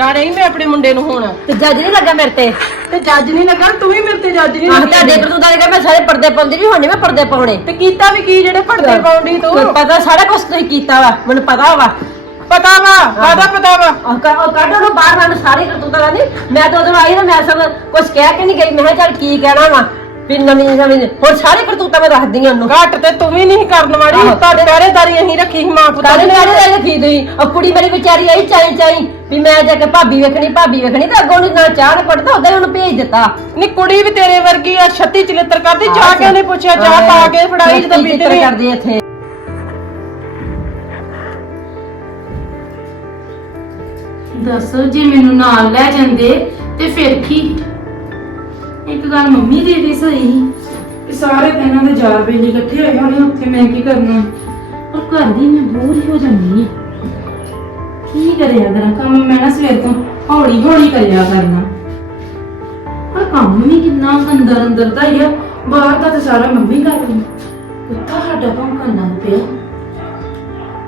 ਕਰ ਰਹੀ ਮੈਂ ਆਪਣੇ ਮੁੰਡੇ ਨੂੰ ਹੁਣ। ਤੇ ਜੱਜ ਨਹੀਂ ਲੱਗਾ ਮੇਰੇ ਤੇ? ਤੇ ਜੱਜ ਨਹੀਂ ਲੱਗਾ ਤੂੰ ਵੀ ਮੇਰੇ ਤੇ ਜੱਜ ਨਹੀਂ ਆਹ ਲੱਗੀ। ਤੁਹਾਡੇ ਕਰਤੂਤਾਂ ਦੇ ਮੈਂ ਸਾਰੇ ਪਰਦੇ ਪਾਉਂਦੀ ਨਹੀਂ ਹੁਣ ਮੈਂ ਪਰਦੇ ਪਾਉਣੇ। ਤੇ ਕੀਤਾ ਵੀ ਕੀ ਜਿਹੜੇ ਪੜਦੇ ਪਾਉਂਦੀ ਤੂੰ? ਕੋਈ ਪਤਾ ਸਾਰਾ ਕੁਝ ਤੁਸੀਂ ਕੀਤਾ ਵਾ ਮੈਨੂੰ ਪਤਾ ਵਾ। ਪਤਾ ਵਾ ਕਾਹਦਾ ਪਤਾ ਵਾ। ਉਹ ਕੱਢ ਉਹਨੂੰ ਬਾਹਰ ਮੈਨੂੰ ਸਾਰੇ ਕਰਤੂਤਾਂ ਦਾ ਨਹੀਂ ਮੈਂ ਤਾਂ ਉਦੋਂ ਆਈ ਨਾ ਮੈਂ ਸਭ ਕੁਝ ਕਹਿ ਕੇ ਨਹੀਂ ਗਈ ਮੈਂ ਕਿਹਾ ਚੱਲ ਕੀ ਕਹਿਣਾ ਵਾ। ਵੀ ਨਵੀਂ ਨਵੀਂ ਹੁਣ ਸਾਰੇ ਕਰਤੂਤਾਂ ਮੈਂ ਰੱਖਦੀ ਹਾਂ ਉਹਨੂੰ। ਘੱਟ ਤੇ ਤੂੰ ਵੀ ਨਹੀਂ ਕਰਨ ਵਾਲੀ ਆਹੋ। ਤੁਹਾਡੇ ਪਹਿਰੇਦਾਰੀ ਅਸੀਂ ਰੱਖੀ ਸੀ ਮਾਂ ਪੁੱਤਾਂ ਕਾਹਦੇ ਨੇ। ਕਾਹਦੇ ਲੈ ਰੱਖੀ ਤੁਸੀਂ ਉਹ ਕੁੜੀ ਮੇਰੀ ਵਿਚਾਰੀ ਆਈ ਚਾਈ ਚਾਈ। ਵੀ ਮੈਂ ਜਾ ਕੇ ਭਾਬੀ ਵੇਖਣੀ ਭਾਬੀ ਵੇਖਣੀ ਤੇ ਅੱਗੋਂ ਨੂੰ ਨਾ ਚਾਹ ਨਾ ਪੜਦਾ ਉਧਰ ਉਹਨੂੰ ਭੇਜ ਦਿੱਤਾ। ਨੀ ਕੁੜੀ ਵੀ ਤੇਰੇ ਵਰਗੀ ਆ 36 ਚਲਿੱਤਰ ਕਰਦੀ ਜਾ ਕੇ ਉਹਨੇ ਪੁੱਛਿਆ? ਚਾਹ ਪਾ ਕੇ ਫੜਾਈ ਜਦੋਂ ਛੱਤੀ ਚਿੱਤਰ ਨੇ ਕਰਦੀ ਇੱਥੇ। ਦੱਸੋ ਜੇ ਮੈਨੂੰ ਨਾਲ ਲੈ ਜਾਂਦੇ ਤੇ ਫਿਰ ਕੀ? ਇੱਕ ਗੱਲ ਮੰਮੀ ਦੇ ਵੀ ਸਹੀ। ਸੀ ਕਿ ਸਾਰੇ ਤਾਂ ਇਹਨਾਂ ਦੇ ਯਾਰ ਬੇਲੀ ਇਕੱਠੇ ਹੋਏ ਹੋਣੇ ਉੱਥੇ ਮੈਂ ਕੀ ਕਰਨਾ? ਪਰ ਘਰ ਦੀ ਮੈਂ ਬੋਰ ਹੀ ਹੋ ਜਾਂਦੀ ਹਾਂ। ਕੀ ਕਰਿਆ ਕਰਾਂ ਕੰਮ? ਮੈਂ ਨਾ ਸਵੇਰ ਤੋਂ ਹੌਲੀ ਹੌਲੀ ਕਰਿਆ ਕਰਨਾ। ਪਰ ਕੰਮ ਵੀ ਕਿੰਨਾ ਅੰਦਰ ਅੰਦਰ ਦਾ ਹੀ ਆ। ਬਾਹਰ ਦਾ ਤਾਂ ਸਾਰਾ ਮੰਮੀ ਕਰਦੀ ਕੁੱਤਾ ਸਾਡਾ ਭੌਂਕਣ ਲੱਗ ਪਿਆ।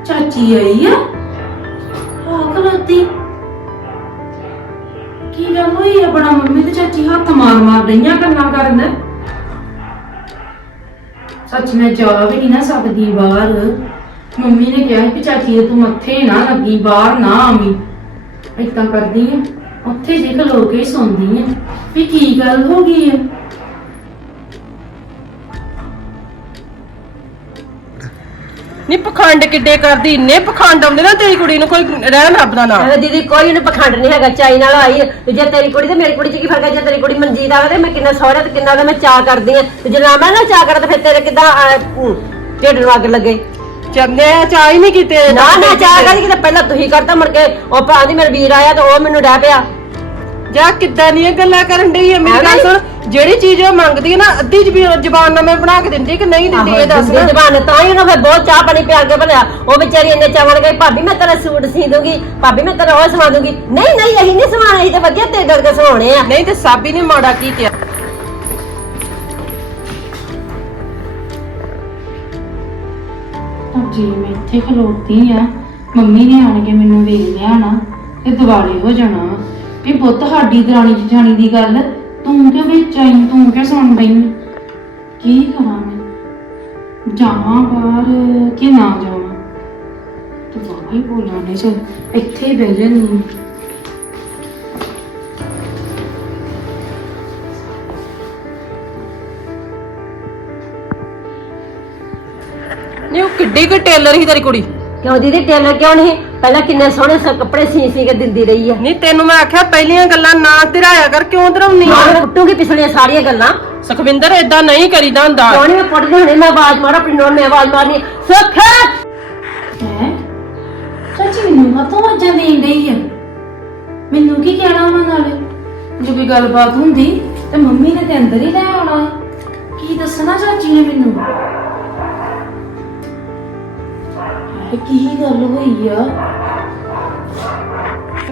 ਚਾਚੀ ਆਈ ਆ। ਹਾਂ ਕਲੋਤੀ। ਕੀ ਗੱਲ ਹੋਈ ਆ? ਬੜਾ ਮੰਮੀ ਤੇ ਚਾਚੀ ਹੱਥ ਮਾਰ ਮਾਰ ਰਹੀਆਂ ਗੱਲਾਂ ਕਰਨ। ਸੱਚ ਮੈਂ ਜਾ ਵੀ ਨਹੀਂ ਨਾ ਸਕਦੀ ਬਾਹਰ। ਮੰਮੀ ਨੇ ਕਿਹਾ ਕਿ ਚਾਚੀ ਤੂੰ ਮੱਥੇ ਨਾ ਲੱਗੀ ਬਾਹਰ ਨਾ ਆਵੀਂ। ਏਦਾਂ ਕਰਦੀ ਆ। ਉੱਥੇ ਜੇ ਖਲੋ ਕੇ ਹੀ ਸੌਂਦੀ ਆ ਵੀ ਕੀ ਗੱਲ ਹੋ ਗਈ ਆ। ਨੀ ਪਖੰਡ ਕਿੱਡੇ ਕਰਦੀ ਇੰਨੇ ਪਖੰਡ ਆਉਂਦੇ ਨਾ ਤੇਰੀ ਕੁੜੀ ਨੂੰ ਕੋਈ ਰਹਿਣ ਰੱਬ ਦਾ ਨਾਮ। ਦੀਦੀ ਕੋਈ ਉਹਨੂੰ ਪਖੰਡ ਨਹੀਂ ਹੈਗਾ ਚਾਈ ਨਾਲ ਆਈ ਹੈ। ਤੇ ਜੇ ਤੇਰੀ ਕੁੜੀ ਤੇ ਮੇਰੀ ਕੁੜੀ ਚ ਕੀ ਫ਼ਰਕ ਹੈ ਜੇ ਤੇਰੀ ਕੁੜੀ ਮਨਜੀਤ ਆਵੇ ਤੇ ਮੈਂ ਕਿੰਨਾ ਸਹੁਰਾ ਤੇ ਕਿੰਨਾ ਉਹਦਾ ਮੈਂ ਚਾਹ ਕਰਦੀ ਆ। ਤੇ ਜੇ ਨਾ ਮੈਂ ਨਾ ਚਾਹ ਕਰਾਂ ਤੇ ਫਿਰ ਤੇਰੇ ਕਿਦਾਂ ਢਿੱਡ ਨੂੰ ਅੱਗ ਲੱਗੇ। ਚੰਨੇ ਚਾਹ ਹੀ ਨਹੀਂ ਕੀਤੇ ਨਾ ਨਾ ਚਾਹ ਕਰੀ ਕਿਤੇ? ਪਹਿਲਾਂ ਤੁਸੀਂ ਕਰਤਾ ਮੁੜ ਕੇ। ਉਹ ਭਰਾ ਦੀ ਮੇਰਾ ਵੀਰ ਆਇਆ ਤੇ ਉਹ ਮੈਨੂੰ ਡਹਿ ਪਿਆ। ਜਾ ਕਿੱਦਾਂ ਦੀਆਂ ਗੱਲਾਂ ਕਰਨ ਡਈ ਆ? ਮੇਰੀ ਗੱਲ? ਸੁਣ ਜਿਹੜੀ ਚੀਜ਼ ਉਹ ਮੰਗਦੀ ਹੈ ਨਾ ਅੱਧੀ ਜ਼ਬਾਨ ਨਾਲ ਮੈਂ ਬਣਾ ਕੇ ਦਿੰਦੀ ਕਿ ਨਹੀਂ ਦਿੰਦੀ ਇਹ ਦੱਸ। ਨਾ ਜਵਾਨ ਤਾਂ ਹੀ ਉਹਨੂੰ ਫਿਰ ਬਹੁਤ ਚਾਹ ਪਾਣੀ ਪਿਆ ਕੇ ਬਣਿਆ ਉਹ ਵਿਚਾਰੀ ਇੰਨੇ ਚਾਵਣ ਗਈ ਭਾਬੀ ਮੈਂ ਤੇਰਾ ਸੂਟ ਸੀ ਦੂੰਗੀ। ਭਾਬੀ ਮੈਂ ਤੇਰਾ ਉਹ ਸਵਾ ਦੂੰਗੀ। ਨਹੀਂ ਨਹੀਂ ਅਸੀਂ ਨਹੀਂ ਸਵਾਣਾ ਅਸੀਂ ਤੇ ਵਧੀਆ ਤੇਰੇ ਕਰਕੇ ਸਵਾਉਣੇ ਆ। ਨਹੀਂ ਤੇ ਸਾਬੀ ਨੇ ਮਾੜਾ ਕੀ ਕਿਹਾ? ਜੇ ਮੈਂ ਇੱਥੇ ਖਲੋਤੀ ਆ, ਮੰਮੀ ਨੇ ਆਣ ਕੇ ਮੈਨੂੰ ਵੇਖ ਲਿਆ ਨਾ ਤੇ ਦਿਵਾਲੇ ਹੋ ਜਾਣਾ ਵੀ। ਪੁੱਤ, ਸਾਡੀ ਦਰਾਣੀ ਜਠਾਣੀ ਦੀ ਗੱਲ ਤੂੰ ਕਿਉਂ ਵਿੱਚ ਆਈ? ਤੂੰ ਕਿਉਂ ਸੁਣ ਪਈ? ਕੀ ਕਰਾਂ ਮੈਂ? ਜਾਵਾਂ ਬਾਹਰ ਕਿ ਨਾ ਜਾਵਾਂ? ਤੂੰ ਬਾਹਰ ਹੀ ਬੋਲਾਂ ਨਹੀਂ ਚਲ ਇੱਥੇ ਬਹਿ ਜਾਂਦੀ ਹਾਂ। ਨਹੀਂ ਉਹ ਕਿੱਡੀ ਕੁ ਟੇਲਰ ਸੀ ਤੇਰੀ ਕੁੜੀ। ਕਿਉਂ ਦੀਦੀ ਟੇਲਰ ਕਿਉਂ ਨਹੀਂ? ਪਹਿਲਾਂ ਕਿੰਨੇ ਸੋਹਣੇ ਸ ਕੱਪੜੇ ਸੀ ਸੀ ਕੇ ਦਿੰਦੀ ਰਹੀ ਆ। ਨਹੀਂ ਤੈਨੂੰ ਮੈਂ ਆਖਿਆ ਪਹਿਲੀਆਂ ਗੱਲਾਂ ਨਾ ਧਿਰਾਇਆ ਕਰ ਕਿਉਂ ਧਰਾਉਣੀ ਆ? ਮੈਂ ਕੁੱਟੂਗੀ ਪਿਛਲੀਆਂ ਸਾਰੀਆਂ ਗੱਲਾਂ। ਸੁਖਵਿੰਦਰ ਏਦਾਂ ਨਹੀਂ ਕਰੀਦਾ ਹੁੰਦਾ। ਕਿਉਂ ਨਹੀਂ ਮੈਂ ਪੜਦੀ ਹੁਣੇ ਮੈਂ ਆਵਾਜ਼ ਮਾਰਾਂ ਆਪਣੀ ਨੋਰ ਮੈਂ ਆਵਾਜ਼ ਮਾਰਨੀ। ਸੁੱਖ ਹੈ? ਚਾਚੀ ਮੈਨੂੰ ਕਾਤੋਂ ਵਾਜਾਂ ਦੇਣ ਡਈ ਆ? ਮੈਨੂੰ ਕੀ ਕਹਿਣਾ ਉਹਨਾਂ ਨਾਲੇ? ਜੇ ਕੋਈ ਗੱਲਬਾਤ ਹੁੰਦੀ ਤੇ ਮੰਮੀ ਨੇ ਤੇ ਅੰਦਰ ਹੀ ਲੈ ਆਉਣਾ। ਕੀ ਦੱਸਣਾ ਚਾਚੀ ਨੇ ਮੈਨੂੰ? ਇਹ ਕੀ ਗੱਲ ਹੋਈ ਆ?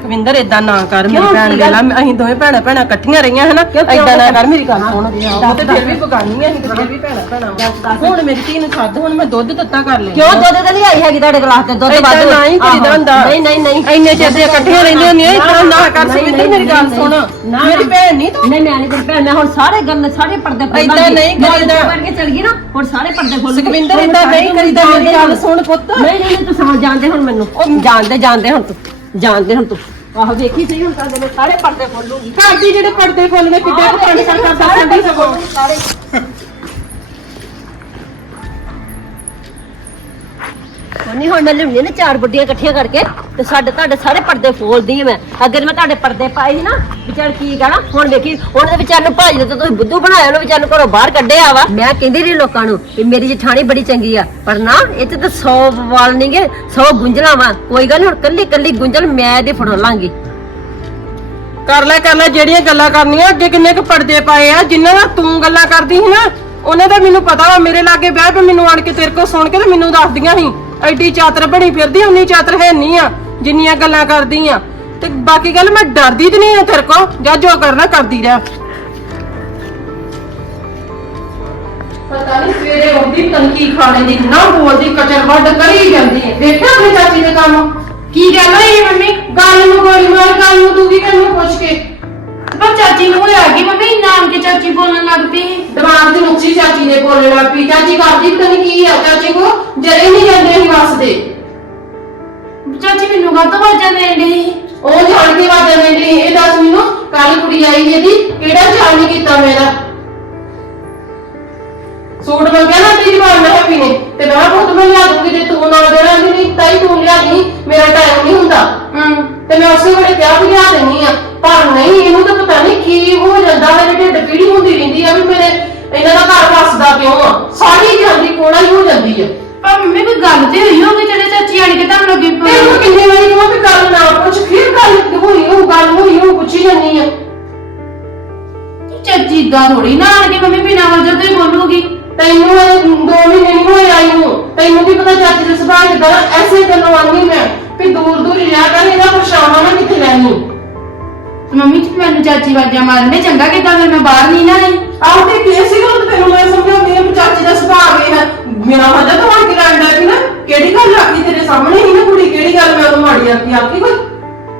ਸੁਖਵਿੰਦਰ ਏਦਾਂ ਨਾ ਕਰ ਮੇਰੀ? ਭੈਣ ਦੇ? ਨਾਲ ਅਸੀਂ ਦੋਵੇਂ ਭੈਣਾਂ ਭੈਣਾਂ ਇਕੱਠੀਆਂ ਰਹੀਆਂ ਹਨਾ? ਏਦਾਂ ਨਾ ਕਰ ਮੇਰੀ ਗੱਲ ਸੁਣ। ਉਹ ਤੇ ਫਿਰ ਵੀ ਪਕਾਨੀ ਅਸੀਂ ਤੇ ਫਿਰ ਵੀ ਭੈਣਾਂ ਭੈਣਾਂ ਹੁਣ ਮੇਰੀ ਧੀ ਨੂੰ ਛੱਡ ਹੁਣ ਮੈਂ ਦੁੱਧ ਦਿੱਤਾ ਕਰ ਲੈ ਕਿਉਂ ਦੁੱਧ ਤੇ ਨਹੀਂ ਆਈ ਹੈਗੀ ਤੁਹਾਡੇ ਕੋਲ ਤੇ? ਦੁੱਧ ਵੱਧ ਨਾ ਹੀ ਕਰੀਦਾ ਆਹੋ। ਹੁੰਦਾ। ਨਹੀਂ ਨਹੀਂ ਨਹੀਂ। ਇੰਨੇ ਚਿਰ ਦੀਆਂ ਇਕੱਠੀਆਂ ਰਹਿੰਦੀਆਂ ਹੁੰਦੀਆਂ ਤਰ੍ਹਾਂ ਨਾ ਕਰ ਨਹੀਂ, ਮੇਰੀ ਗੱਲ ਸੁਣ। ਮੇਰੀ। ਭੈਣ ਨਹੀਂ ਤੂੰ। ਨਹੀਂ ਮੈਂ ਨਹੀਂ ਤੇਰੀ ਭੈਣ ਮੈਂ ਹੁਣ ਸਾਰੇ ਗੱਲ ਸਾਰੇ ਪਰਦੇ ਖੋਲਾਂਗੀ ਏਦਾਂ ਨਹੀਂ ਕਰੀਦਾ। ਕਰਕੇ ਚਲ ਗਈ ਨਾ ਹੁਣ ਸਾਰੇ ਪਰਦੇ ਖੋਲ ਸੁਖਵਿੰਦਰ ਏਦਾਂ ਨਹੀਂ ਕਰੀਦਾ ਮੇਰੀ ਗੱਲ ਸੁਣ ਪੁੱਤ। ਨਹੀਂ ਨਹੀਂ ਤੂੰ ਸਮਝ ਜਾਣਦੇ ਹੁਣ ਮੈਨੂੰ। ਉਹ ਜਾਣਦੇ ਜਾਣਦੇ ਹੁਣ ਤੂੰ। ਜਾਣਦੇ ਹੁਣ ਤੂੰ। ਆਹੋ ਵੇਖੀ ਸਹੀ ਹੁਣ ਕਰਦੇ ਮੈਂ ਸਾਰੇ ਪਰਦੇ ਖੋਲੂਗੀ। ਸਾਡੀ ਜਿਹੜੇ ਪਰਦੇ ਨੇ ਕਿੱਡੇ ਪਖੰਡ ਕਰ ਕਰ ਦੱਸਣ ਦੀ ਸਗੋਂ ਸਾਰੇ। ਨਹੀਂ, ਹੁਣ ਮੈਂ ਲਿਆਉਣੀ ਨੇ ਚਾਰ ਬੁੱਢੀਆਂ ਇਕੱਠੀਆਂ ਕਰਕੇ ਤੇ ਸਾਡੇ ਤੁਹਾਡੇ ਸਾਰੇ ਪਰਦੇ ਫੋਲਦੀ ਆ ਮੈਂ। ਅੱਗੇ ਮੈਂ ਤੁਹਾਡੇ ਪਰਦੇ ਪਾਏ ਸੀ ਨਾ ਵਿਚਾਰ ਕੀ ਕਹਣਾ ਹੁਣ ਵੇਖੀ, ਹੁਣ ਦੇ ਵਿਚਾਰ ਨੂੰ ਭਾਜੀ ਤੇ ਤੁਸੀਂ ਬੁੱਧੂ ਬਣਾਇਆ, ਉਹਨੂੰ ਵਿਚਾਰ ਨੂੰ ਘਰੋਂ ਬਾਹਰ ਕੱਢਿਆ ਵਾ। ਮੈਂ ਕਹਿੰਦੀ ਰਹੀ ਲੋਕਾਂ ਨੂੰ ਕਿ ਮੇਰੀ ਜਠਾਣੀ ਬੜੀ ਚੰਗੀ ਆ, ਪਰ ਨਾ, ਇਹ 'ਚ ਤਾਂ 100 ਵਾਲ ਨਹੀਂਗੇ 100 ਗੁੰਝਲਾਂ ਵਾ। ਕੋਈ ਗੱਲ ਨੀ, ਹੁਣ ਕੱਲੀ ਕੱਲੀ ਗੁੰਝਲ ਮੈਂ ਇਹਦੀ ਫੜੋ ਲਾਂਗੀ। ਕਰ ਲੈ ਕਰ ਲੈ, ਜਿਹੜੀਆਂ ਗੱਲਾਂ ਕਰਨੀਆਂ, ਅੱਗੇ ਕਿੰਨੇ ਕੁ ਪਰਦੇ ਪਾਏ ਆ, ਜਿਨ੍ਹਾਂ ਨਾਲ ਤੂੰ ਗੱਲਾਂ ਕਰਦੀ ਸੀ ਨਾ, ਉਹਨਾਂ ਦਾ ਮੈਨੂੰ ਪਤਾ ਵਾ, ਮੇਰੇ ਲਾਗੇ ਬਹਿ ਕੇ ਮੈਨੂੰ ਆਣ ਕੇ ਤੇਰੇ ਕੋਲ ਸੁਣ ਕੇ ਤੇ ਮੈਨੂੰ ਦੱਸਦੀਆਂ ਸੀ। ਐਡੀ ਚਾਤਰ ਬਣੀ ਫਿਰਦੀ ਉਨੀ ਚਾਤਰ ਹੈ ਨਹੀਂ ਆ, ਜਿੰਨੀਆਂ ਗੱਲਾਂ ਕਰਦੀ ਆ। ਤੇ ਬਾਕੀ ਗੱਲ ਮੈਂ ਡਰਦੀ ਤੇ ਨਹੀਂ ਆ ਤੇਰੇ ਕੋਲ, ਜਾਂ ਜੋ ਕਰਨਾ ਕਰਦੀ ਰਹਿ। ਪਤਾ ਨਹੀਂ ਸਵੇਰੇ ਉੱਠਦੀ ਤਨਕੀ ਖਾਣੇ ਦੀ ਨਾ ਬੋਲਦੀ, ਕਚਰ ਵੱਡ ਕਰੀ ਜਾਂਦੀ ਹੈ ਦੇਖਿਆ ਆਪਣੀ ਚਾਚੀ ਦੇ ਕੰਮ? ਕੀ ਗੱਲ ਹੋਈ ਮੰਮੀ? ਗੱਲ ਨੂੰ ਗੋਲੀ ਮਾਰ, ਗੱਲ ਨੂੰ ਬੋਲਣ ਲੱਗ ਪਈ? ਦਿਮਾਗ ਦੀ ਮੁੱਛੀ ਚਾਚੀ ਨੇ ਬੋਲਣ ਲੱਗ ਪਈ। ਚਾਚੀ ਕਰਦੀ ਪਤਾ ਨਹੀਂ ਕੀ ਆ ਚਾਚੀ ਕੋ ਜਰੇ ਨਹੀਂ ਜਾਂਦੇ ਅਸੀਂ ਵਸਦੇ ਚਾਚੀ ਮੈਨੂੰ ਕਾਹਤੋਂ ਵਾਜਾਂ ਦੇਣ ਡਈ। ਉਹ ਜਾਣ ਕੇ ਵਾਜਾ ਮੇਰੀ ਇਹ ਦੱਸ ਮੈਨੂੰ ਕੱਲ ਕੁੜੀ ਆਈ ਇਹਦੀ ਕਿਹੜਾ ਚਾਲ ਨਹੀਂ ਕੀਤਾ ਮੇਰਾ ਸੂਟ ਮੰਗਿਆ ਨਾ ਤੇਰੀ ਮਾਂ ਨੇ ਹੈਪੀ ਨੇ ਤੇ ਮੈਂ ਬਹੁਤ ਮੈਂ ਲਿਆ ਦੂੰਗੀ ਜੇ ਤੂੰ ਨਾ ਦੇਣਾ ਨਹੀਂ ਤਾਈ ਤੂੰ ਲਿਆ ਦੀ ਮੇਰਾ ਟਾਈਮ ਨਹੀਂ ਹੁੰਦਾ। ਹਾਂ। ਤੇ ਮੈਂ ਉਸੇ ਵੇਲੇ ਕਿਹਾ ਵੀ ਲਿਆ ਦੇਣੀ ਆ ਪਰ ਨਹੀਂ ਇਹਨੂੰ ਤਾਂ ਪਤਾ ਨਹੀਂ ਕੀ ਹੋ ਜਾਂਦਾ ਹੈ ਢਿੱਡ ਪੀੜੀ ਹੁੰਦੀ ਰਹਿੰਦੀ ਆ ਵੀ ਮੇਰੇ ਇਹਨਾਂ ਦਾ ਘਰ ਵਸਦਾ ਕਿਉਂ ਆ? ਸਾਰੀ ਜਾਂਦੀ ਕੋੜਾ ਹੀ ਹੋ ਜਾਂਦੀ ਆ। ਪਰ ਮੰਮੀ ਕੋਈ ਗੱਲ ਤੇ ਹੋਈ ਹੋਵੇ ਜਿਹੜੇ ਚਾਚੀ ਆਣ ਕੇ ਤੁਹਾਨੂੰ ਲੱਗੇ ਤੇ ਉਹ ਕਿੰਨੀ ਵਾਰੀ ਕਹਾਂ ਵੀ ਗੱਲ ਨਾ ਪੁੱਛ ਫਿਰ ਗੱਲ ਹੋਈ ਉਹ ਗੱਲ ਹੋਈ ਉਹ ਪੁੱਛੀ ਜਾਂਦੀ ਆ। ਚਾਚੀ ਇਦਾਂ ਥੋੜੀ ਨਾ ਆਣ ਕੇ ਮੰਮੀ ਬਿਨਾਂ ਵਜ੍ਹਾ ਤੋਂ ਹੀ ਬੋਲੂਗੀ। ਤੈਨੂੰ ਇਹ ਦੋ ਮਹੀਨੇ ਨਹੀਂ ਹੋਏ ਆਈ ਨੂੰ। ਤੈਨੂੰ ਕੀ ਪਤਾ ਚਾਚੀ ਦੇ ਸੁਭਾਅ ਕਿਦਾਂ ਐਸੇ ਗੱਲੋਂ ਆਨੀ ਮੈਂ ਵੀ ਦੂਰ ਦੂਰ ਰਿਹਾ ਕਰ ਇਹਦਾ ਪਰਛਾਵਾਂ ਨਾ ਕਿੱਥੇ ਲੈਣੀ ਤੇ ਮੰਮੀ ਜੀ ਮੈਨੂੰ ਚਾਚੀ ਵਾਜਾਂ ਮਾਰਨੇ ਚੰਗਾ ਕਿਦਾਂ ਫਿਰ ਮੈਂ ਬਾਹਰ ਨਹੀਂ ਨਾ ਆਈ? ਆਹ ਤੇ ਕੀ ਸੀਗਾ ਉਹ ਤੈਨੂੰ ਮੈਂ ਸਮਝਾਉਂਦੀ ਆ ਵੀ ਚਾਚੀ ਦਾ ਸੁਭਾਅ ਵੇ ਹੈ। ਮੇਰਾ ਮਜ਼ਾ ਤਾਂ ਹੁਣ ਕਿ ਲੱਗਦਾ ਕਿ ਨਾ ਕਿਹੜੀ ਗੱਲ ਆਖੀ ਤੇਰੇ ਸਾਹਮਣੇ ਹੀ ਨਾ ਕੁੜੀ ਕਿਹੜੀ ਗੱਲ ਮੈਂ ਉਹਨੂੰ ਮਾੜੀ ਆਖੀ ਆਖੀ ਕੋਈ?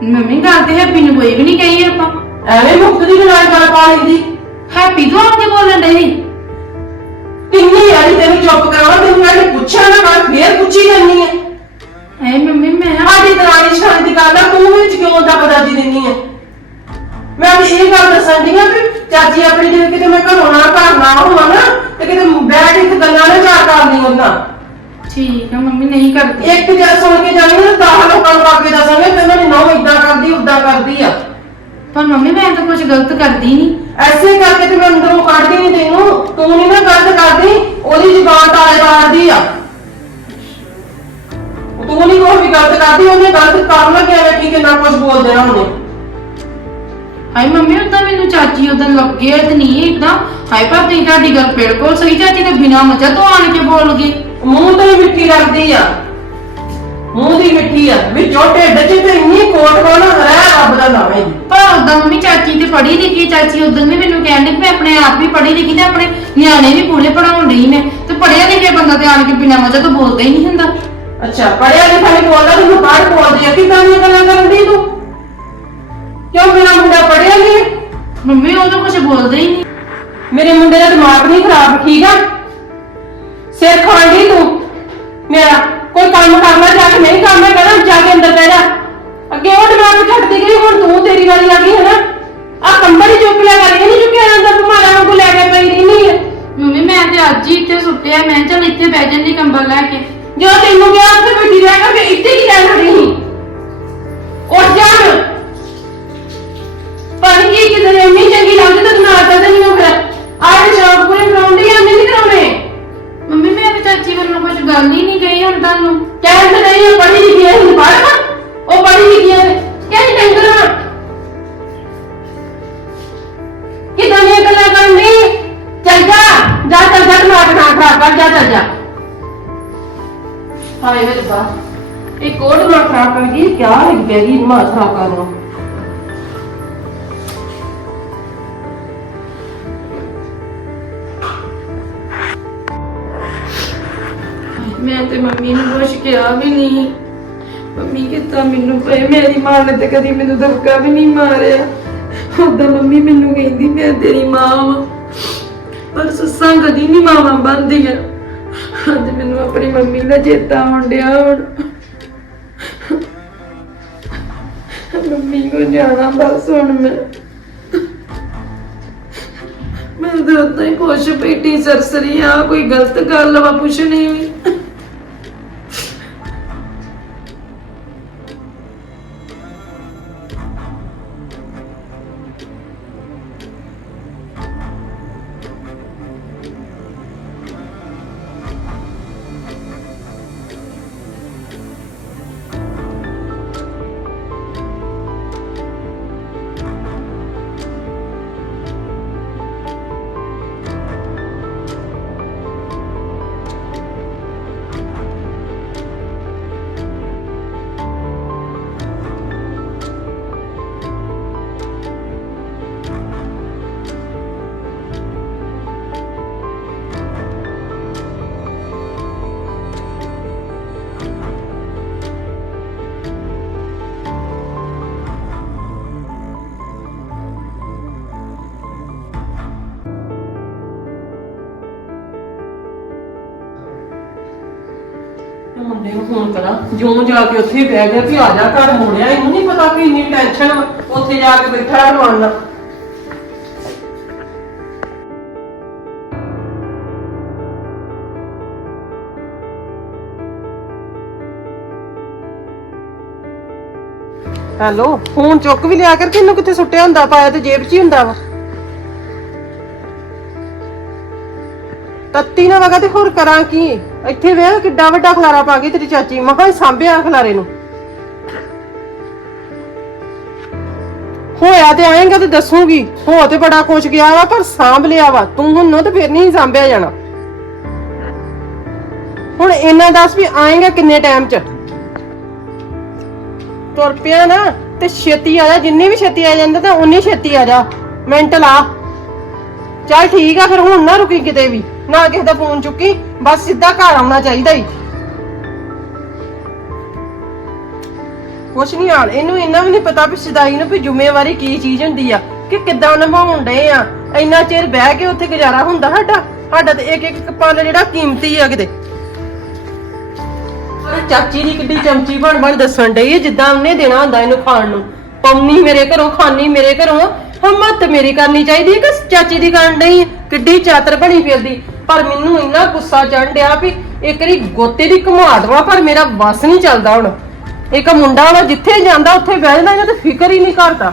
ਮੰਮੀ ਗੱਲ ਤੇ ਹੈਪੀ ਨੂੰ ਕੋਈ ਵੀ ਨਹੀਂ ਕਹੀ ਆਪਾਂ। ਐਵੇਂ ਮੁਕਤ ਦੀ ਲੜਾਈ ਕਰ ਪਾ ਲੈਂਦੀ ਹੈਪੀ ਤੋਂ ਕੇ ਬੋਲਣ ਡਈ। ਕਿੰਨੀ ਯਾਰੀ ਤੈਨੂੰ ਚੁੱਪ ਕਰਾਵਾਂ ਤੈਨੂੰ ਮੈਂ ਪੁੱਛਿਆ ਨਾ ਮੈਂ ਫੇਰ ਪੁੱਛੀ ਜਾਂਦੀ ਹੈ ਐ ਮੰਮੀ ਮੈਂ ਸਾਡੀ ਦਰਾਣੀ ਸ਼ਾਨੀ ਦੀ ਗੱਲ ਆ ਤੂੰ ਵਿੱਚ ਕਿਉਂ ਦਾ ਪਤਾਜੀ ਦਿੰਨੀ ਹੈ ਵੀ ਇਹ ਗੱਲ ਦੱਸਣ ਦੀ ਆ ਵੀ ਚਾਚੀ ਆਪਣੀ ਜਿਵੇਂ ਕਿਤੇ ਮੈਂ ਘਰੋਂ ਨਾ ਘਰ ਨਾ ਹੋਵਾਂ ਨਾ ਤੇ ਕਿਤੇ ਬੈਠ ਕੇ ਗੱਲਾਂ ਨਾ ਚਾਰ ਕਰਨੀ ਉਹਨਾਂ। ਠੀਕ ਆ ਮੰਮੀ ਨਹੀਂ ਕਰਦੀ। ਇੱਕ ਜੇ ਸੁਣ ਕੇ ਜਾਣੀ ਨਾ ਦਸ ਲੋਕਾਂ ਨੂੰ ਅੱਗੇ ਦੱਸਾਂਗੇ ਤੇ ਉਹਨਾਂ ਨੌ ਇਦਾਂ ਕਰਦੀ ਉਦਾਂ ਕਰਦੀ ਆ। ਪਰ ਮੰਮੀ ਮੈਂ ਤਾਂ ਕੁਝ ਗਲਤ ਕਰਦੀ ਨਹੀਂ ਐਸੇ ਕਰਕੇ ਤੇ ਮੈਂ ਅੰਦਰੋਂ ਕੱਢਦੀ ਨਹੀਂ ਤੈਨੂੰ ਤੂੰ ਨਹੀਂ ਨਾ ਗਲਤ ਕਰਦੀ ਉਹਦੀ ਜ਼ੁਬਾਨ ਤਾਲੇ ਮਾਰਦੀ ਆ। ਤੂੰ ਨਹੀਂ ਕੋਈ ਵੀ ਗਲਤ ਕਰਦੀ ਉਹਨੇ ਗਲਤ ਕਰਨ ਲੱਗਿਆ ਵੇਖੀ ਕਿੰਨਾ ਕੁਝ ਬੋਲ ਦੇਣਾ ਉਹਨੇ ਹਾਏ ਮੰਮੀ ਉਦਾਂ ਮੈਨੂੰ ਚਾਚੀ ਉਦੋਂ ਲੱਗੇ ਤੇ ਨਹੀਂ ਇਦਾਂ ਹਾਏ ਪਰ ਤੁਸੀਂ ਤੁਹਾਡੀ ਗੱਲ ਬਿਲਕੁਲ ਸਹੀ ਚਾਚੀ ਤੇ ਬਿਨਾਂ ਮਜਾ ਤੋਂ ਆਣ ਕੇ ਬੋਲ ਗਈ। ਮੂੰਹ ਤੇ ਮਿੱਠੀ ਲੱਗਦੀ ਆ। ਮੂੰਹ ਦੀ ਮਿੱਠੀ ਆ। ਵਿੱਚੋਂ ਢਿੱਡ 'ਚ ਤੇ ਇੰਨੀ ਕੋਟ ਕੋਣ ਰਹਿ ਰੱਬ ਦਾ ਨਾਮ ਹੈ ਪਰ ਉਦਾਂ ਮੰਮੀ ਚਾਚੀ ਤੇ ਪੜ੍ਹੀ ਲਿਖੀ ਚਾਚੀ ਉਦੋਂ ਵੀ ਮੈਨੂੰ ਕਹਿੰਦੀ ਮੈਂ ਆਪਣੇ ਆਪ ਵੀ ਪੜ੍ਹੀ ਲਿਖੀ ਤੇ ਆਪਣੇ ਨਿਆਣੇ ਵੀ ਪੂਰੇ ਪੜਾਉਣ ਡਈ ਨੇ। ਤੇ ਪੜਿਆ ਲਿਖਿਆ ਬੰਦਾ ਤੇ ਆਣ ਕੇ ਬਿਨਾਂ ਮਜਾ ਤੋਂ ਬੋਲਦਾ ਹੀ ਨਹੀਂ ਹੁੰਦਾ। ਅੱਛਾ ਪੜਿਆ ਲਿਖਿਆ ਨਹੀਂ ਬੋਲਦਾ ਤੈਨੂੰ ਪੜ੍ਹ ਬੋਲਦੀ ਆ। ਕਿਦਾਂ ਦੀਆਂ ਗੱਲਾਂ ਕਰਨ ਦੀ ਤੂੰ? ਮੰਮੀ ਉਹ ਤਾਂ ਕੁਝ ਬੋਲਦਾ ਹੀ ਨਹੀਂ। ਮੇਰੇ ਮੁੰਡੇ ਦਾ ਦਿਮਾਗ ਨਹੀਂ ਖਰਾਬ ਠੀਕ ਆ? ਸਿਰ ਖਾਂਡੀ ਤੂੰ। ਮੇਰਾ ਕੋਈ ਕੰਮ ਕਰਨਾ ਜਾ ਕੇ ਨਹੀਂ ਕਹਿੰਦਾ ਜਾ ਕੇ ਅੰਦਰ ਬਹਿ ਜਾ। ਅੱਗੇ ਉਹ ਦਿਮਾਗ ਛੱਡਦੀ ਗਈ ਹੁਣ ਤੂੰ ਤੇਰੀ ਵਾਰੀ ਆ ਗਈ ਹੈ ਨਾ ਆ ਕੰਬਲ ਹੀ ਚੁੱਕ ਲਿਆ ਕਰ ਇਹ ਨਹੀਂ ਚੁੱਕਿਆ ਜਾਂਦਾ ਤੁਮਾਰਾ ਵਾਂਗੂ ਲੈ ਕੇ ਪਈ ਰਹਿਨੀ ਹੈ ਮੰਮੀ ਮੈਂ ਤੇ ਅੱਜ ਹੀ ਇੱਥੇ ਸੁੱਟਿਆ ਮੈਂ ਚੱਲ ਇੱਥੇ ਬਹਿ ਜਾਂਦੀ ਕੰਬਲ ਲੈ ਕੇ। ਜੋ ਤੈਨੂੰ ਕਿਹਾ ਉੱਥੇ ਬੈਠੀ ਰਹਿ ਕਰ ਇੱਥੇ ਕੀ ਰਹਿ ਖੜੀ ਸੀ? ਉੱਠ ਜਾ ਪਰ ਕੀ ਕਿਤੇ ਨਹੀਂ ਕਹੀ ਕਹਿੰਦੇ ਨਹੀਂ ਉਹ ਪੜ੍ਹੀ ਲਿਖੀ ਹੈ ਹੁਣ ਪੜ੍ਹ ਉਹ ਪੜ੍ਹੀ ਲਿਖੀ ਹੈ ਕਿਹੜੀ ਟੈਂਕਰ ਆ ਕਿਦਾਂ ਦੀਆਂ ਗੱਲਾਂ ਕਰਨੀ ਚੱਲ ਜਾ ਜਾ, ਚੱਲ ਜਾ ਦਿਮਾਗ ਨਾ ਖਰਾਬ ਕਰ, ਜਾ, ਚੱਲ ਜਾ। ਹਾਏ ਮੇਰੇ ਬਾ ਇਹ ਕੋਡ ਨਾ ਖਰਾਬ ਕਰ ਗਈ, ਕਿਆ ਲੱਗ ਗਿਆ ਜੀ ਖਰਾਬ ਕਰਨ ਨੂੰ ਮੈਂ ਤੇ ਮੰਮੀ ਨੂੰ ਕੁਛ ਕਿਹਾ ਵੀ ਨਹੀਂ। ਮੰਮੀ ਕਿਤਾ ਮੈਨੂੰ ਪਏ? ਮੇਰੀ ਮਾਂ ਨੇ ਤੇ ਕਦੀ ਮੈਨੂੰ ਧੱਕਾ ਵੀ ਨਹੀਂ ਮਾਰਿਆ। ਉਦਾਂ ਮੰਮੀ ਮੈਨੂੰ ਕਹਿੰਦੀ, ਮੈਂ ਤੇਰੀ ਮਾਂ ਵਾਂ। ਪਰ ਸੱਸਾਂ ਕਦੀ ਨਹੀਂ ਮਾਵਾਂ ਬਣਦੀਆਂ। ਅੱਜ ਮੈਨੂੰ ਆਪਣੀ ਮੰਮੀ ਦਾ ਚੇਤਾ ਆਉਣ ਡਿਆ ਹੁਣ। ਮੰਮੀ ਕੋ ਜਾਣਾ ਬਸ ਹੁਣ ਮੈਂ। ਮੈਂ ਤਾਂ ਉਦਾਂ ਹੀ ਖੁਸ਼ ਬੈਠੀ ਸਰਸਰੀ ਆ ਕੋਈ ਗਲਤ ਗੱਲ ਵਾ? ਪੁੱਛਣੀ ਵੀ? ਇਹਨੂੰ ਫੋਨ ਜਿਉਂ ਜਾ ਕੇ ਉੱਥੇ ਬਹਿ ਗਿਆ ਵੀ ਆ ਜਾ ਘਰ ਮੋੜਿਆ, ਇਹਨੂੰ ਨਹੀਂ ਪਤਾ ਕਿ ਇੰਨੀ ਟੈਨਸ਼ਨ ਉੱਥੇ ਜਾ ਕੇ ਬੈਠਾ ਹੈ ਹੈਲੋ, ਫੋਨ ਚੁੱਕ ਵੀ ਲਿਆ ਕਰਕੇ ਇਹਨੂੰ ਕਿੱਥੇ ਸੁੱਟਿਆ ਹੁੰਦਾ, ਪਾਇਆ ਤੇ ਜੇਬ 'ਚ ਹੀ ਹੁੰਦਾ ਵਾ। ਤੱਤੀ ਨਾ ਵਗਾ ਤੇ ਹੋਰ ਕਰਾਂ ਕੀ? ਇੱਥੇ ਵੇਖ ਕਿੱਡਾ ਵੱਡਾ ਖਲਾਰਾ ਪਾ ਗਈ ਤੇਰੀ ਚਾਚੀ। ਮਹਾ ਹੀ ਸਾਂਭਿਆ ਖਲਾਰੇ ਨੂੰ। ਹੋਇਆ ਤੇ ਆਏਗਾ ਤੇ ਦੱਸੂਗੀ। ਹੋ ਤੇ ਬੜਾ ਕੁਛ ਗਿਆ ਵਾ, ਪਰ ਸਾਂਭ ਲਿਆ ਵਾ। ਤੂੰ ਹੁਣ ਤੇ ਫਿਰ ਨਹੀਂ ਸਾਂਭਿਆ ਜਾਣਾ। ਹੁਣ ਇਹਨਾਂ ਦੱਸ ਵੀ ਆਏਗਾ ਕਿੰਨੇ ਟਾਈਮ 'ਚ? ਤੁਰ ਪਿਆ ਨਾ ਤੇ ਛੇਤੀ ਆ ਜਾ। ਜਿੰਨੀ ਵੀ ਛੇਤੀ ਆ ਜਾਂਦਾ ਤਾਂ ਉਨੀ ਛੇਤੀ ਆ ਜਾ। ਮਿੰਟ ਲਾ। ਚੱਲ ਠੀਕ ਆ, ਫਿਰ ਹੁਣ ਨਾ ਰੁਕੀ ਕਿਤੇ ਵੀ। ਨਾ ਕਿਸੇ ਦਾ ਫੋਨ ਚੁੱਕੀ, ਬਸ ਸਿੱਧਾ ਘਰ ਆਉਣਾ ਚਾਹੀਦਾ ਹੀ ਕੁਛ ਨਹੀਂ ਹਾਲ, ਇਹਨੂੰ ਇੰਨਾ ਵੀ ਨਹੀਂ ਪਤਾ ਵੀ ਸਦਾਈ ਨੂੰ ਵੀ ਜ਼ਿੰਮੇਵਾਰੀ ਕੀ ਚੀਜ਼ ਹੁੰਦੀ ਆ, ਕਿ ਕਿੱਦਾਂ ਨਿਭਾਉਣ ਡਏ ਆ। ਇੰਨਾ ਚਿਰ ਬਹਿ ਕੇ ਉੱਥੇ ਗੁਜ਼ਾਰਾ ਹੁੰਦਾ ਸਾਡਾ ਸਾਡਾ ਤੇ ਇੱਕ ਇੱਕ ਪਲ ਜਿਹੜਾ ਕੀਮਤੀ ਆ ਕਿਤੇ। ਅਰੇ ਚਾਚੀ ਦੀ ਕਿੱਡੀ ਚਮਚੀ ਬਣ ਬਣ ਦੱਸਣ ਡਈ ਹੈ ਜਿੱਦਾਂ ਉਹਨੇ ਦੇਣਾ ਹੁੰਦਾ ਇਹਨੂੰ ਖਾਣ ਨੂੰ। ਪੰਮੀ ਮੇਰੇ ਘਰੋਂ, ਖਾਨੀ ਮੇਰੇ ਘਰੋਂ ਹਿੰਮਤ ਮੇਰੀ ਕਰਨੀ ਚਾਹੀਦੀ ਹੈ ਕਿ ਚਾਚੀ ਦੀ ਕਰਨ ਡਈ ਕਿੱਡੀ ਚਾਤਰ ਬਣੀ ਫਿਰਦੀ। ਪਰ ਮੈਨੂੰ ਇੰਨਾ ਗੁੱਸਾ ਚੜ੍ਹ ਡਿਆ ਵੀ ਇੱਕ ਵਾਰੀ ਗੋਤੇ ਦੀ ਘੁਮਾ ਦਵਾ ਪਰ ਮੇਰਾ ਵਸ ਨਹੀਂ ਚੱਲਦਾ ਹੁਣ। ਇੱਕ ਮੁੰਡਾ ਵਾ, ਜਿੱਥੇ ਜਾਂਦਾ, ਉੱਥੇ ਬਹਿ ਜਾਂਦਾ, ਇਹਦਾ ਤੇ ਫਿਕਰ ਹੀ ਨਹੀਂ ਕਰਦਾ।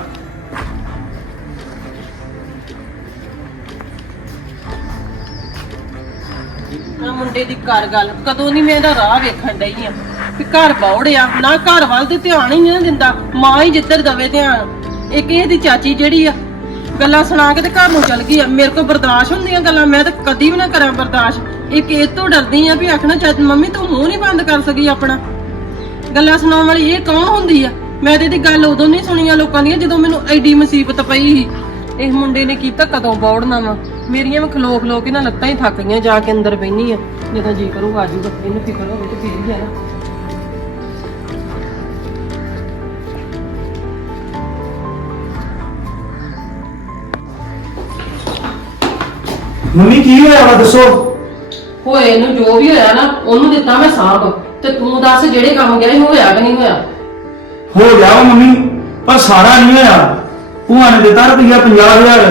ਨਾ ਮੁੰਡੇ ਦੀ ਕਰ ਗੱਲ, ਕਦੋਂ ਨਹੀਂ ਮੈਂ ਇਹਦਾ ਰਾਹ ਵੇਖਣ ਡਈ ਆ? ਵੀ ਘਰ ਬੌੜਿਆ ਨਾ ਘਰ ਵੱਲ ਤੇ ਧਿਆਨ ਹੀ ਨਹੀਂ ਦਿੰਦਾ, ਮਾਂ ਹੀ ਜਿੱਧਰ ਦਵੇ ਧਿਆਨ। ਇੱਕ ਇਹਦੀ ਚਾਚੀ ਜਿਹੜੀ ਆ, ਗੱਲਾਂ ਸੁਣਾ ਕੇ ਤੇ ਘਰ ਨੂੰ ਚਲ ਗਈ ਆ। ਮੇਰੇ ਕੋਲ ਬਰਦਾਸ਼ਤ ਹੁੰਦੀਆਂ ਗੱਲਾਂ, ਮੈਂ ਤਾਂ ਕਦੀ ਵੀ ਨਾ ਕਰਾਂ ਬਰਦਾਸ਼ਤ। ਇੱਕ ਇਹ ਤੋਂ ਡਰਦੀ ਆ ਵੀ ਆਖਣਾ, ਚਾਚੀ, ਮੰਮੀ ਤੂੰ ਮੂੰਹ ਨਹੀਂ ਬੰਦ ਕਰ ਸਕੀ ਆਪਣਾ। ਗੱਲਾਂ ਸੁਣਾਉਣ ਵਾਲੀ ਇਹ ਕੌਣ ਹੁੰਦੀ ਆ? ਮੈਂ ਤੇ ਇਹਦੀ ਗੱਲ ਉਦੋਂ ਨਹੀਂ ਸੁਣੀਆਂ ਲੋਕਾਂ ਦੀਆਂ, ਜਦੋਂ ਮੈਨੂੰ ਐਡੀ ਮੁਸੀਬਤ ਪਈ ਸੀ। ਇਹ ਮੁੰਡੇ ਨੇ ਕੀਤਾ ਕਦੋਂ ਬੌੜਨਾ ਵਾ? ਮੇਰੀਆਂ ਵੀ ਖਲੋ ਖਲੋ ਕੇ ਨਾ ਲੱਤਾਂ ਹੀ ਥੱਕ ਗਈਆਂ, ਜਾ ਕੇ ਅੰਦਰ ਬੈਣੀ ਆ। ਜਦੋਂ ਜੀ ਕਰੂਗਾ, ਆਜੂਗਾ। ਇਹਨੂੰ ਫਿਕਰ ਹੋਵੇ ਤੇ ਫਿਰ ਹੀ ਆ ਮੰਮੀ ਕੀ ਹੋਇਆ ਵਾ ਦੱਸੋ? ਹੋਏ ਇਹਨੂੰ ਜੋ ਵੀ ਹੋਇਆ ਨਾ ਉਹਨੂੰ ਦਿੱਤਾ ਮੈਂ ਸਾਂਭ। ਤੇ ਤੂੰ ਦੱਸ ਜਿਹੜੇ ਕੰਮ ਗਿਆ ਸੀ ਹੋਇਆ ਕਿ ਨਹੀਂ ਹੋਇਆ? ਹੋ ਗਿਆ ਵਾ ਮੰਮੀ ਪਰ ਸਾਰਾ ਨਹੀਂ ਹੋਇਆ। ਭੂਆ ਨੇ ਦਿੱਤਾ ਰੁਪਈਆ 50000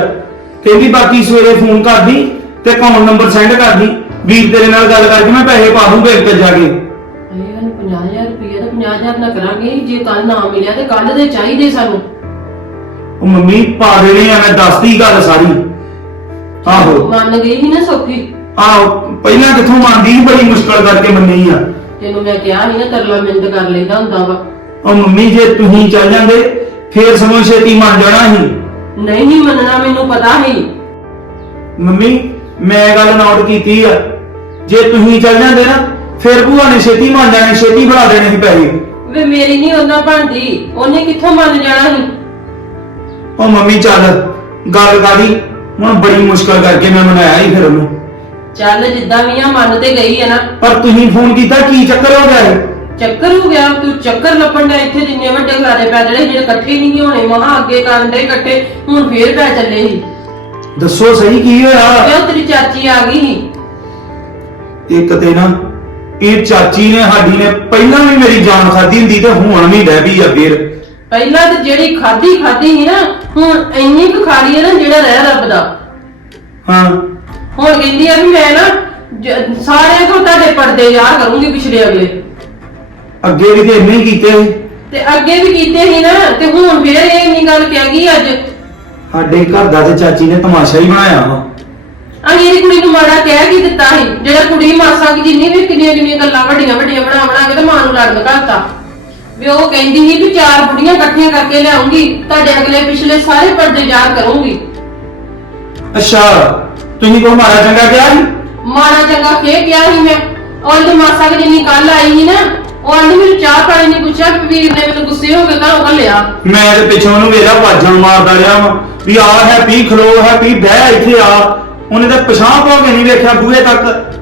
ਕਹਿੰਦੀ ਬਾਕੀ ਸਵੇਰੇ ਫੋਨ ਕਰਦੀ ਤੇ ਅਕਾਊਂਟ ਨੰਬਰ ਸੈਂਡ ਕਰਦੀ। ਵੀਰ ਤੇਰੇ ਨਾਲ ਗੱਲ ਕਰਕੇ ਮੈਂ ਪੈਸੇ ਪਾ ਦੂੰ ਬੈਂਕ ਤੇ ਜਾ ਕੇ ਇਹ ਹਨ 50000 ਰੁਪਏ ਤਾਂ 50000 ਨਾ ਕਰਾਂਗੇ ਜੇ ਕੱਲ ਨਾ ਮਿਲਿਆ ਤੇ ਕੱਲ ਦੇ ਚਾਹੀਦੇ ਸਾਨੂੰ। ਉਹ ਮੰਮੀ ਪਾ ਦੇਣੇ ਆ ਮੈਂ ਦੱਸਦੀ ਗੱਲ ਸਾਰੀ। ਆਹੋ। ਮੰਨ ਗਈ ਸੀ ਨਾ ਸੌਖੀ। ਆਹੋ ਪਹਿਲਾਂ ਕਿੱਥੋਂ ਮੰਨਦੀ ਸੀ ਬੜੀ ਮੁਸ਼ਕਲ ਕਰਕੇ ਮੰਨੀ ਆ। ਤੈਨੂੰ ਮੈਂ ਕਿਹਾ ਨਹੀਂ ਨਾ ਤਰਲਾ ਮਿੰਦ ਕਰ ਲੈਂਦਾ ਹੁੰਦਾ ਵਾ। ਉਹ ਮੰਮੀ ਜੇ ਤੁਸੀਂ ਚੱਲ ਜਾਂਦੇ ਫੇਰ ਸਮਝ ਛੇਤੀ ਮੰਨ ਜਾਣਾ ਸੀ। ਨਹੀਂ ਨਹੀਂ ਮੰਨਣਾ ਮੈਨੂੰ ਪਤਾ ਸੀ। ਮੰਮੀ ਮੈਂ ਗੱਲ ਨੋਟ ਕੀਤੀ ਆ। ਜੇ ਤੁਸੀਂ ਚੱਲ ਜਾਂਦੇ ਨਾ ਫਿਰ ਭੂਆ ਨੇ ਛੇਤੀ ਮੰਨ ਜਾਣੇ ਛੇਤੀ ਬਣਾ ਦੇਣੇ ਸੀ ਪੈਸੇ। ਵੇ ਮੇਰੀ ਨਹੀਂ ਉਹਨਾਂ ਬਣਦੀ ਉਹਨੇ ਕਿੱਥੋਂ ਮੰਨ ਜਾਣਾ ਸੀ? ਉਹ ਮੰਮੀ ਚੱਲ ਗੱਲ ਕਾਦੀ ਹੁਣ ਬੜੀ ਮੁਸ਼ਕਲ ਕਰਕੇ ਮੈਂ ਮਨਾਇਆ ਹੀ ਫਿਰ ਉਹਨੂੰ। ਚੱਲ ਜਿੱਦਾਂ ਵੀ ਆ ਮੰਨ ਤੇ ਗਈ ਆ ਨਾ। ਪਰ ਤੁਸੀਂ ਫੋਨ ਕੀਤਾ ਕੀ ਚੱਕਰ ਹੋ ਗਿਆ ਇਹ? ਚੱਕਰ ਹੋ ਗਿਆ ਤੂੰ ਚੱਕਰ ਲੱਭਣ ਦਾ ਇੱਥੇ ਜਿੰਨੇ ਵੱਡੇ ਖਲਾਰੇ ਪੈ ਜਿਹੜੇ ਜਿਹੜੇ ਇਕੱਠੇ ਨਹੀਂ ਹੋਣੇ ਮਹਾ ਅੱਗੇ ਕਰਨ ਦੇ ਇਕੱਠੇ ਹੁਣ ਫੇਰ ਪੈ ਚੱਲੇ ਸੀ। ਦੱਸੋ ਸਹੀ ਕੀ ਹੋਇਆ? ਕਿਉਂ ਤੇਰੀ ਚਾਚੀ ਆ ਗਈ ਸੀ? ਇੱਕ ਤੇ ਨਾ ਇਹ ਚਾਚੀ ਨੇ ਸਾਡੀ ਨੇ ਪਹਿਲਾਂ ਵੀ ਮੇਰੀ ਜਾਨ ਖਾਦੀ ਹੁੰਦੀ ਤੇ ਹੁਣ ਵੀ ਲੈ ਵੀ ਆ ਫੇਰ। ਪਹਿਲਾਂ ਤੇ ਜਿਹੜੀ ਖਾਦੀ ਖਾਦੀ ਸੀ ਨਾ ਹੁਣ ਇੰਨੀ ਕੁ ਖਾ ਲਈ ਹੈ ਨਾ ਜਿਹੜਾ ਰਹਿ ਰੱਬ ਦਾ। ਹਾਂ। ਹੁਣ ਕਹਿੰਦੀ ਆ ਵੀ ਮੈਂ ਨਾ ਜ- ਸਾਰਿਆਂ ਤੋਂ ਤੁਹਾਡੇ ਪਰਦੇ ਯਾਰ ਕਰੂੰਗੀ ਪਿਛਲੇ ਅਗਲੇ। ਅੱਗੇ ਵੀ ਤੇ ਇੰਨੇ ਹੀ ਕੀਤੇ ਸੀ। ਤੇ ਅੱਗੇ ਵੀ ਕੀਤੇ ਸੀ ਨਾ ਤੇ ਹੁਣ ਫੇਰ ਇਹ ਇੰਨੀ ਗੱਲ ਕਹਿ ਗਈ ਅੱਜ। ਸਾਡੇ ਘਰ ਦਾ ਤੇ ਚਾਚੀ ਨੇ ਤਮਾਸ਼ਾ ਹੀ ਬਣਾਇਆ ਵਾ। ਅਸੀਂ ਇਹਦੀ ਕੁੜੀ ਨੂੰ ਮਾੜਾ ਕਹਿ ਕੀ ਦਿੱਤਾ ਸੀ ਜਿਹੜਾ ਕੁੜੀ ਮਾਸਾ ਕੀ ਜਿੰਨੀ ਵੀ ਕਿੰਨੀਆਂ ਕਿੰਨੀਆਂ ਗੱਲਾਂ ਵੱਡੀਆਂ ਵੱਡੀਆਂ ਬਣਾ ਬਣਾ ਕੇ ਤੇ ਮਾਂ ਨੂੰ ਲੜਨ ਘਾਤਾ ਵੀ ਉਹ ਕਹਿੰਦੀ ਸੀ ਵੀ ਚਾਰ ਬੁੜੀਆਂ ਇਕੱਠੀਆਂ ਕਰਕੇ ਲਿਆਉਂਗੀ ਤੁਹਾਡੇ ਅਗਲੇ ਪਿਛਲੇ ਸਾਰੇ ਪਰਦੇ ਯਾਰ ਕਰੂੰਗੀ। ਅੱਛਾ ਤੁਸੀਂ ਕੋ ਮਾਰਾ ਚੰਗਾ ਕਿਹਾ ਸੀ? ਮਾੜਾ ਚੰਗਾ ਫੇਰ ਕਿਹਾ ਸੀ ਮੈਂ। ਔਰ ਤੇ ਮਾਸਾ ਕਿ ਜਿੰਨੀ ਕੱਲ ਆਈ ਸੀ ਨਾ ਉਹ ਆਂਦੀ ਮੈਨੂੰ ਚਾਹ ਪਾਣੀ ਨਹੀਂ ਪੁੱਛਿਆ ਵੀ ਵੀਰ ਨੇ ਮੈਨੂੰ ਗੁੱਸੇ ਹੋ ਕੇ ਘਰੋਂ ਘੱਲਿਆ। ਮੈਂ ਤੇ ਪਿੱਛੋਂ ਉਹਨੂੰ ਵੇਲਾ ਵਾਜਾਂ ਮਾਰਦਾ ਰਿਹਾ ਵਾਂ। ਵੀ ਆ ਹੈ ਪੀ ਖਲੋ ਹੈ ਪੀ ਬਹਿ ਇੱਥੇ ਆ। ਉਹਨੇ ਤਾਂ ਪਛਾਣ ਪਾ ਕੇ ਨਹੀਂ ਵੇਖਿਆ ਬੂਹੇ ਤੱਕ।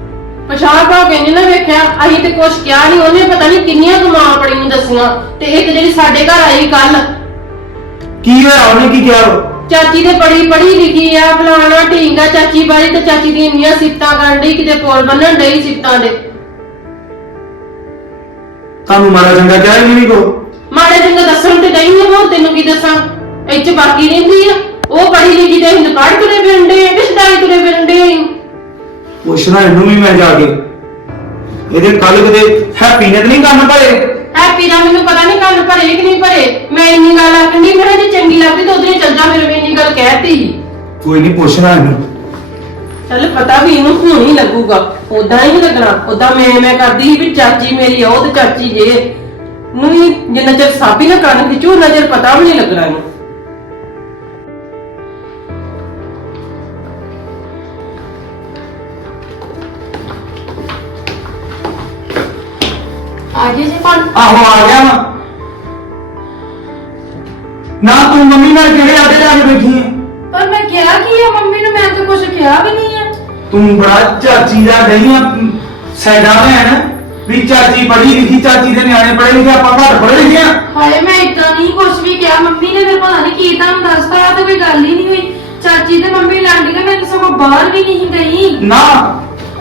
ਪਛਾਣ ਪਾ ਕੇ ਨਹੀਂ ਨਾ ਵੇਖਿਆ ਅਸੀਂ ਤੇ ਕੁਛ ਕਿਹਾ ਨਹੀਂ ਉਹਨੇ ਪਤਾ ਨਹੀਂ ਕਿੰਨੀਆਂ ਕੁ ਮਾਂ ਪੜੀ ਨੂੰ ਦੱਸੀਆਂ ਤੇ ਇੱਕ ਜਿਹੜੀ ਸਾਡੇ ਘਰ ਆਈ ਕੱਲ ਕੀ ਹੋਇਆ? ਉਹਨੇ ਕੀ ਕਿਹਾ? ਚਾਚੀ ਤੇ ਬੜੀ ਪੜ੍ਹੀ ਲਿਖੀ ਆ ਫਲਾਣਾ ਢੀਂਗਾ ਚਾਚੀ ਬਾਰੇ ਤੇ ਚਾਚੀ ਦੀਆਂ ਇੰਨੀਆਂ ਸਿਫਤਾਂ ਕਰਨ ਡਈ ਕਿਤੇ ਪੁਲ ਬੰਨਣ ਡਈ ਸਿਫਤਾਂ ਦੇ। ਤੁਹਾਨੂੰ ਮਾਰਾ ਚੰਗਾ ਕਿਹਾ ਹੀ ਨਹੀਂ ਕੋ ਮਾੜੇ ਚੰਗਾ ਦੱਸਣ ਤੇ ਨਹੀਂ ਹੋਰ ਤੈਨੂੰ ਕੀ ਦੱਸਾਂ? ਇੱਥੇ ਬਾਕੀ ਰਹਿੰਦੀ ਆ। ਉਹ ਪੜ੍ਹੀ ਲਿਖੀ ਤੇ ਹਿੰਦ ਪੜ੍ਹ ਤੁਰੇ ਫਿਰਦੇ ਆ ਕਿ ਛਡਾਈ ਤੁਰੇ ਫਿਰਦੇ ਆ ਪੁੱਛਣਾ ਇਹਨੂੰ ਵੀ ਮੈਂ ਜਾ ਕੇ। ਇਹਦੇ ਕੱਲ ਕਦੇ ਹੈਪੀ ਨੇ ਤਾਂ ਨਹੀਂ ਕੰਨ ਭਰੇ? ਹੈਪੀ ਦਾ ਮੈਨੂੰ ਪਤਾ ਨਹੀਂ ਕੰਨ ਭਰੇ ਕਿ ਨਹੀਂ ਭਰੇ। ਮੈਂ ਇੰਨੀ ਗੱਲ ਆਖਣੀ ਮੈਂ ਕਿਹਾ ਜੇ ਚੰਗੀ ਲੱਗਦੀ ਤਾਂ ਉਹਦੇ ਚੱਲ ਜਾ ਮੇਰੇ ਵੀ ਇੰਨੀ ਗੱਲ ਕਹਿਤੀ। ਕੋਈ ਨਹੀਂ ਪੁੱਛਣਾ ਇਹਨੂੰ। ਚੱਲ ਪਤਾ ਵੀ ਇਹਨੂੰ ਹੁਣ ਹੀ ਲੱਗੂਗਾ। ਉਦਾਂ ਹੀ ਲੱਗਣਾ। ਉਦਾਂ ਮੈਂ ਮੈਂ ਕਰਦੀ ਸੀ ਵੀ ਚਾਚੀ ਮੇਰੀ ਆ ਉਹ ਤੇ ਚਾਚੀ ਜੇ। ਨੂੰ ਹੀ ਜਿੰਨਾ ਚਿਰ ਸਾਬੀ ਨਾ ਕੰਨ ਖਿੱਚੂ ਉਹਨਾਂ ਚਿਰ ਪਤਾ ਵੀ ਨਹੀਂ ਲੱਗਣਾ ਇਹਨੂੰ। ਆਹੋ ਆ ਗਿਆ ਵਾ। ਨਾ ਤੂੰ ਮੰਮੀ ਨਾਲ ਕਿਹੜੇ ਆਡੇ ਜਾ ਕੇ ਬੈਠੀ ਹੈ ਪਰ ਮੈਂ ਕਿਹਾ ਕੀ ਆ ਮੰਮੀ ਨੂੰ ਮੈਂ ਤਾਂ ਕੁਝ ਕਿਹਾ ਵੀ ਨਹੀਂ ਆ। ਤੂੰ ਬੜਾ ਚਾਚੀ ਦਾ ਡਈਆਂ ਸੈਡਾ ਭੈਣ ਵੀ ਚਾਚੀ ਪੜ੍ਹੀ ਲਿਖੀ ਚਾਚੀ ਦੇ ਨਿਆਣੇ ਪੜ੍ਹੇ ਲਿਖੇ ਆਪਾਂ ਘਰ ਪੜ੍ਹੇ ਲਿਖੇ ਆ। ਹਾਏ ਮੈਂ ਇਦਾਂ ਨਹੀਂ ਕੁਝ ਵੀ ਕਿਹਾ। ਮੰਮੀ ਨੇ ਫਿਰ ਪਤਾ ਨਹੀਂ ਕੀ ਤੁਹਾਨੂੰ ਦੱਸਤਾ ਆ ਤੇ ਕੋਈ ਗੱਲ ਹੀ ਨਹੀਂ ਹੋਈ। ਚਾਚੀ ਤੇ ਮੰਮੀ ਲੰਡੀਆਂ ਮੈਂ ਤਾਂ ਸਗੋਂ ਬਾਹਰ ਵੀ ਨਹੀਂ ਗਈ। ਨਾ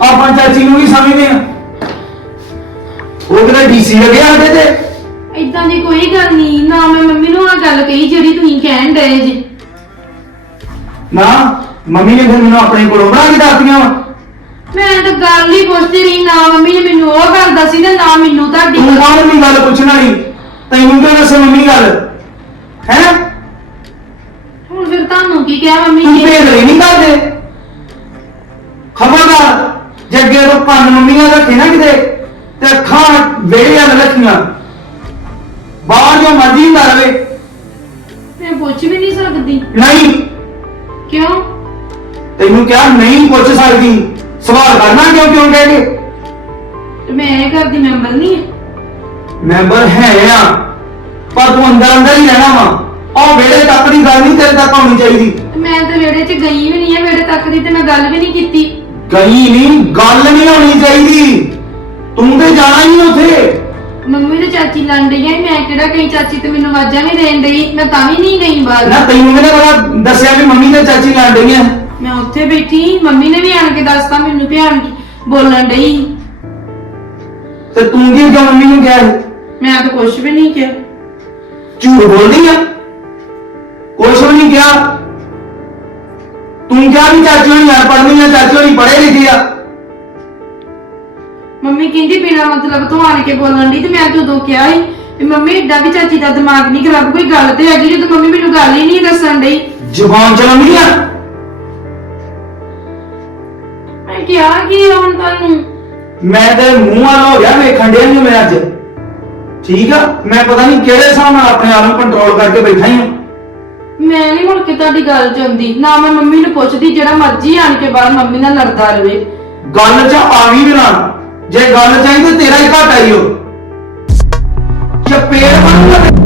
ਆਪਾਂ ਚਾਚੀ ਨੂੰ ਵੀ ਸਮਝਦੇ ਆ। ਉਹ ਕਿਹੜਾ ਡੀਸੀ ਲੱਗਿਆ ਸਾਡੇ ਤੇ? ਇਦਾਂ ਦੀ ਕੋਈ ਗੱਲ ਨਹੀਂ ਨਾ ਮੈਂ ਮੰਮੀ ਨੂੰ ਆ ਗੱਲ ਕਹੀ ਜਿਹੜੀ ਤੁਸੀਂ ਕਹਿਣ ਡਏ ਜੇ। ਨਾ ਮੰਮੀ ਨੇ ਫਿਰ ਮੈਨੂੰ ਆਪਣੇ ਕੋਲੋਂ ਬਣਾ ਕੇ ਦੱਸਦੀਆਂ ਵਾ। ਮੈਂ ਤਾਂ ਗੱਲ ਹੀ ਪੁੱਛਦੀ ਰਹੀ ਨਾ ਮੰਮੀ ਨੇ ਮੈਨੂੰ ਉਹ ਗੱਲ ਦੱਸੀ ਤੇ ਨਾ ਮੈਨੂੰ ਤੁਹਾਡੀ ਤੂੰ ਗੱਲ। ਨਹੀਂ ਗੱਲ ਪੁੱਛਣ ਵਾਲੀ ਤੈਨੂੰ ਕਿਉਂ ਦੱਸੇ ਮੰਮੀ ਗੱਲ? ਹੈ? ਹੁਣ ਫਿਰ ਤੁਹਾਨੂੰ ਕੀ ਕਿਹਾ ਮੰਮੀ ਤੂੰ ਨੇ ਭੇਦ ਨਹੀਂ ਕਰਦੇ। ਖਬਰਦਾਰ ਜੇ ਅੱਗੇ ਤੋਂ ਕੰਨ ਮੰਮੀਆਂ ਰੱਖੇ ਨਾ ਕਿਤੇ ਤੇ ਅੱਖਾਂ ਵੇੜਿਆਂ ਨਾਲ ਰੱਖੀਆਂ। ਬਾਹਰ ਜੋ ਮਰਜ਼ੀ ਹੁੰਦਾ ਰਵੇ। ਮੈਂ ਪੁੱਛ ਵੀ ਨਹੀਂ ਸਕਦੀ। ਨਹੀਂ। ਕਿਉਂ? ਤੈਨੂੰ ਕਿਹਾ ਨਹੀਂ ਪੁੱਛ ਸਕਦੀ। ਸਵਾਲ ਕਰਨਾ ਕਿਉਂ ਕਿਉਂ ਕਹਿ ਕੇ? ਤੇ ਮੈਂ ਇਹ ਘਰ ਦੀ ਮੈਂਬਰ ਨਹੀਂ ਮੈਂਬਰ ਹੈ ਆ। ਪਰ ਤੂੰ ਅੰਦਰ ਅੰਦਰ ਹੀ ਰਹਿਣਾ ਵਾ। ਉਹ ਵੇੜੇ ਤੱਕ ਦੀ ਗੱਲ ਨਹੀਂ ਤੇਰੇ ਤੱਕ ਹੋਣੀ ਚਾਹੀਦੀ। ਤੇ ਮੈਂ ਤਾਂ ਵਿਹੜੇ 'ਚ ਗਈ ਵੀ ਨਹੀਂ ਆ ਵਿਹੜੇ ਤੱਕ ਦੀ ਤੇ ਮੈਂ ਗੱਲ ਵੀ ਨਹੀਂ ਕੀਤੀ। ਕਹੀਂ ਨਹੀਂ ਗੱਲ ਨਹੀਂ ਹੋਣੀ ਚਾਹੀਦੀ। ਤੂੰ ਤੇ ਜਾਣਾ ਹੀ ਨਹੀਂ ਉੱਥੇ। ਮੰਮੀ ਤੇ ਚਾਚੀ ਲੜ ਰਹੀ ਮੈਂ ਕਿਹੜਾ ਕਹੀ ਚਾਚੀ ਤੇ ਮੈਨੂੰ ਆਵਾਜ਼ਾਂ ਨਹੀਂ ਦੇਣ ਡਈ? ਮੈਂ ਤਾਂ ਵੀ ਨਹੀਂ ਗਈ ਬਾਹਰ। ਨਾ ਤੈਨੂੰ ਕਿਹਨੇ ਪਤਾ ਦੱਸਿਆ ਵੀ ਮੰਮੀ ਤੇ ਚਾਚੀ ਲੜ ਰਹੀਆਂ। ਮੈਂ ਉੱਥੇ ਬੈਠੀ ਮੰਮੀ ਨੇ ਵੀ ਆਣ ਕੇ ਦੱਸਤਾ ਮੈਨੂੰ ਵੀ ਆਣ ਕੇ ਬੋਲਣ ਡਈ। ਤੇ ਤੂੰ ਕੀ ਕਿਉਂ ਮੰਮੀ ਨੂੰ ਕਿਹਾ? ਮੈਂ ਤਾਂ ਕੁਝ ਵੀ ਨਹੀਂ ਕਿਹਾ। ਝੂਠ ਬੋਲਦੀ ਆ? ਕੁਛ ਵੀ ਨਹੀਂ ਕਿਹਾ? ਤੂੰ ਕਿਹਾ ਵੀ ਚਾਚੀ ਹੋਣੀ ਯਾਰ ਪੜ੍ਹਨੀ ਆ ਚਾਚੀ ਹੋਣੀ ਪੜ੍ਹੇ ਲਿਖੇ ਆ। ਮੰਮੀ ਕਹਿੰਦੀ ਬਿਨਾ ਮਤਲਬ ਤੋਂ ਆਣ ਕੇ ਬੋਲਣ ਦੀ ਤੇ ਮੈਂ ਤਾਂ ਉਦੋਂ ਕਿਹਾ ਸੀ ਵੀ ਮੰਮੀ ਏਦਾਂ ਵੀ ਚਾਚੀ ਦਾ ਦਿਮਾਗ ਨਹੀਂ ਖਰਾਬ ਕੋਈ ਗੱਲ ਤੇ ਹੈਗੀ ਜਦੋਂ ਮੰਮੀ ਮੈਨੂੰ ਗੱਲ ਹੀ ਨਹੀਂ ਦੱਸਣ ਡਈ। ਜ਼ੁਬਾਨ ਚਲਾਉਂਦੀ ਆ? ਮੈਂ ਕਿਹਾ ਕੀ ਆ ਹੁਣ ਤੁਹਾਨੂੰ? ਮੈਂ ਤੇ ਮੂੰਹ ਵਾਲਾ ਹੋ ਗਿਆ ਵੇਖਣ ਡਿਆ ਨੂੰ ਮੈਂ ਅੱਜ। ਠੀਕ ਆ ਮੈਂ ਪਤਾ ਨਹੀਂ ਕਿਹੜੇ ਹਿਸਾਬ ਨਾਲ ਆਪਣੇ ਆਪ ਨੂੰ ਕੰਟਰੋਲ ਕਰਕੇ ਬੈਠਾ ਹੀ ਹਾਂ ਮੈਂ ਨਹੀਂ ਮੁੜ ਕੇ ਤੁਹਾਡੀ ਗੱਲ ਚਾਹੁੰਦੀ ਨਾ ਮੈਂ ਮੰਮੀ ਨੂੰ ਪੁੱਛਦੀ ਜਿਹੜਾ ਮਰਜ਼ੀ ਆਣ ਕੇ ਬਾਹਰ ਮੰਮੀ ਨਾਲ ਲੜਦਾ ਰਵੇ ਗੱਲ 'ਚ ਆ ਵੀ ਨਾ ਜੇ ਗੱਲ ਚਾਹੀਦੀ ਤੇਰਾ ਹੀ ਘਾਟਾ ਹੀ ਹੋ ਚਪੇੜ ਮਾਰੂੰਗਾ